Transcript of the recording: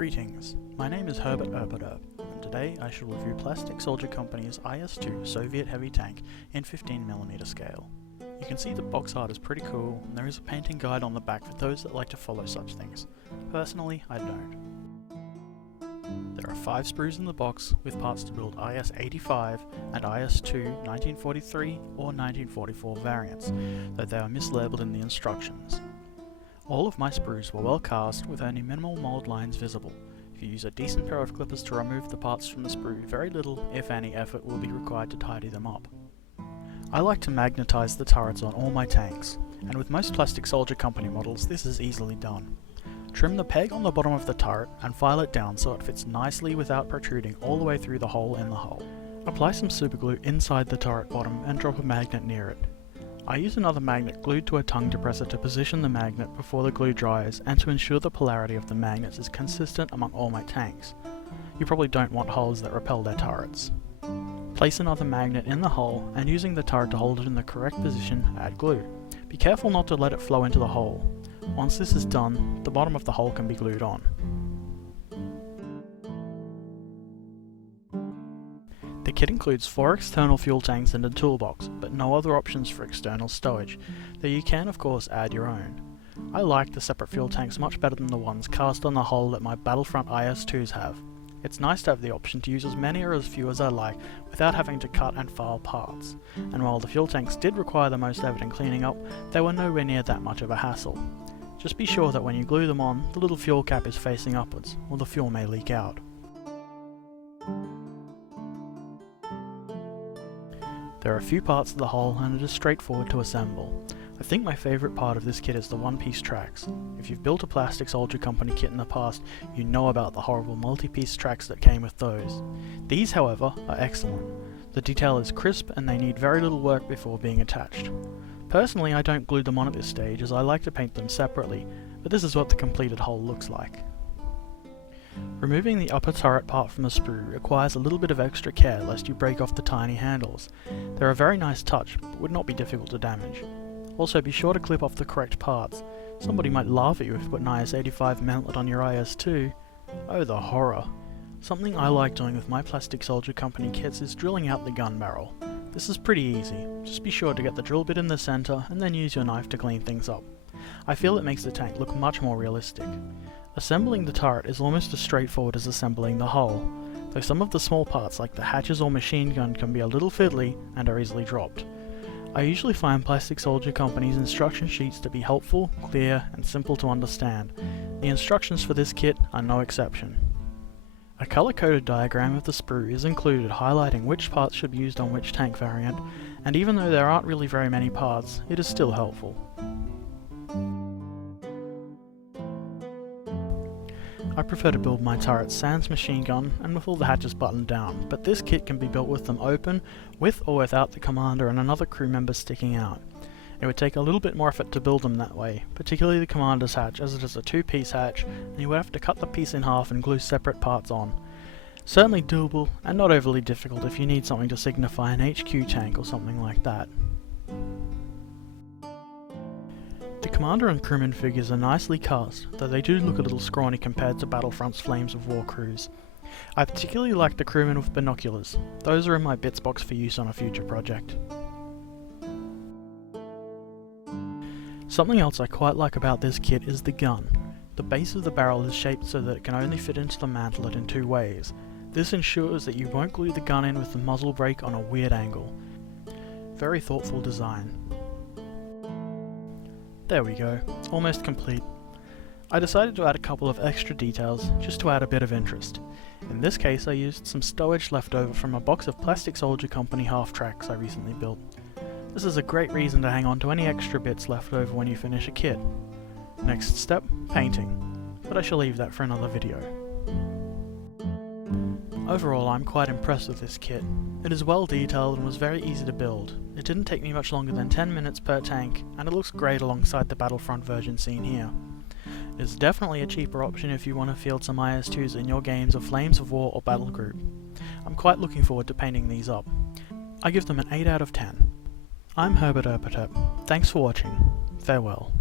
Greetings, my name is Herbert Erperderp, and today I shall review Plastic Soldier Company's IS-2 Soviet heavy tank in 15mm scale. You can see the box art is pretty cool, and there is a painting guide on the back for those that like to follow such things. Personally, I don't. There are 5 sprues in the box, with parts to build IS-85 and IS-2 1943 or 1944 variants, though they are mislabeled in the instructions. All of my sprues were well cast with only minimal mould lines visible. If you use a decent pair of clippers to remove the parts from the sprue, very little, if any, effort will be required to tidy them up. I like to magnetize the turrets on all my tanks, and with most Plastic Soldier Company models this is easily done. Trim the peg on the bottom of the turret and file it down so it fits nicely without protruding all the way through the hole in the hull. Apply some superglue inside the turret bottom and drop a magnet near it. I use another magnet glued to a tongue depressor to position the magnet before the glue dries and to ensure the polarity of the magnets is consistent among all my tanks. You probably don't want hulls that repel their turrets. Place another magnet in the hole and using the turret to hold it in the correct position, add glue. Be careful not to let it flow into the hole. Once this is done, the bottom of the hole can be glued on. The kit includes 4 external fuel tanks and a toolbox, but no other options for external stowage, though you can of course add your own. I like the separate fuel tanks much better than the ones cast on the hull that my Battlefront IS-2s have. It's nice to have the option to use as many or as few as I like without having to cut and file parts, and while the fuel tanks did require the most evident cleaning up, they were nowhere near that much of a hassle. Just be sure that when you glue them on, the little fuel cap is facing upwards, or the fuel may leak out. There are a few parts of the hull and it is straightforward to assemble. I think my favourite part of this kit is the one-piece tracks. If you've built a Plastic Soldier Company kit in the past, you know about the horrible multi-piece tracks that came with those. These, however, are excellent. The detail is crisp and they need very little work before being attached. Personally, I don't glue them on at this stage as I like to paint them separately, but this is what the completed hull looks like. Removing the upper turret part from the sprue requires a little bit of extra care lest you break off the tiny handles. They're a very nice touch, but would not be difficult to damage. Also be sure to clip off the correct parts. Somebody might laugh at you if you put an IS-85 mantlet on your IS-2. Oh, the horror. Something I like doing with my Plastic Soldier Company kits is drilling out the gun barrel. This is pretty easy. Just be sure to get the drill bit in the centre and then use your knife to clean things up. I feel it makes the tank look much more realistic. Assembling the turret is almost as straightforward as assembling the hull, though some of the small parts like the hatches or machine gun can be a little fiddly and are easily dropped. I usually find Plastic Soldier Company's instruction sheets to be helpful, clear and simple to understand. The instructions for this kit are no exception. A colour-coded diagram of the sprue is included highlighting which parts should be used on which tank variant, and even though there aren't really very many parts, it is still helpful. I prefer to build my turrets sans machine gun and with all the hatches buttoned down, but this kit can be built with them open, with or without the commander and another crew member sticking out. It would take a little bit more effort to build them that way, particularly the commander's hatch as it is a 2-piece hatch and you would have to cut the piece in half and glue separate parts on. Certainly doable and not overly difficult if you need something to signify an HQ tank or something like that. The commander and crewman figures are nicely cast, though they do look a little scrawny compared to Battlefront's Flames of War crews. I particularly like the crewmen with binoculars. Those are in my bits box for use on a future project. Something else I quite like about this kit is the gun. The base of the barrel is shaped so that it can only fit into the mantlet in 2 ways. This ensures that you won't glue the gun in with the muzzle brake on a weird angle. Very thoughtful design. There we go, almost complete. I decided to add a couple of extra details just to add a bit of interest. In this case I used some stowage left over from a box of Plastic Soldier Company half-tracks I recently built. This is a great reason to hang on to any extra bits left over when you finish a kit. Next step, painting, but I shall leave that for another video. Overall I'm quite impressed with this kit. It is well detailed and was very easy to build. It didn't take me much longer than 10 minutes per tank, and it looks great alongside the Battlefront version seen here. It is definitely a cheaper option if you want to field some IS-2s in your games of Flames of War or Battle Group. I'm quite looking forward to painting these up. I give them an 8 out of 10. I'm Herbert Erperderp. Thanks for watching. Farewell.